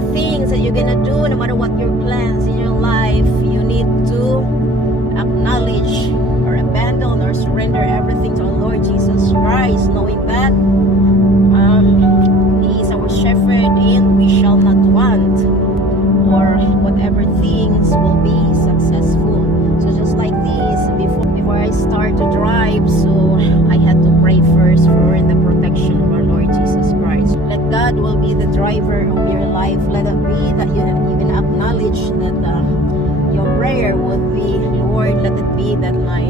the things that you're gonna do, no matter what your plans in your life, you need to acknowledge or abandon or surrender everything to our Lord Jesus Christ, knowing that He is our shepherd and we shall not want, or whatever things will be successful. So just like this, before I start to drive, so I had to pray first for the protection of our Lord Jesus Christ. Let God will be the driver of your life. Let it be that you can acknowledge that your prayer would be, Lord, let it be that my